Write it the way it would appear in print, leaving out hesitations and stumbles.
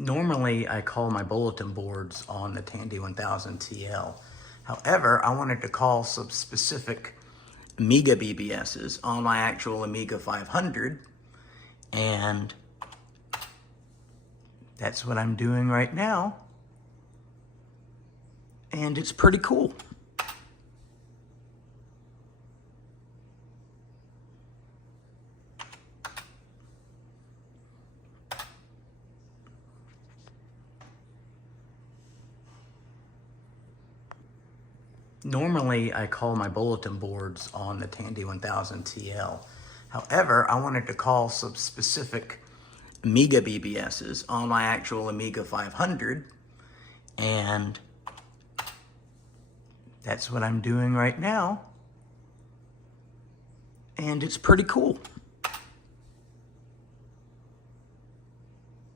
Normally, I call my bulletin boards on the Tandy 1000 TL. However, I wanted to call some specific Amiga BBSs on my actual Amiga 500, and that's what I'm doing right now, and it's pretty cool. Normally, I call my bulletin boards on the Tandy 1000 TL. However, I wanted to call some specific Amiga BBSs on my actual Amiga 500, and that's what I'm doing right now, and it's pretty cool.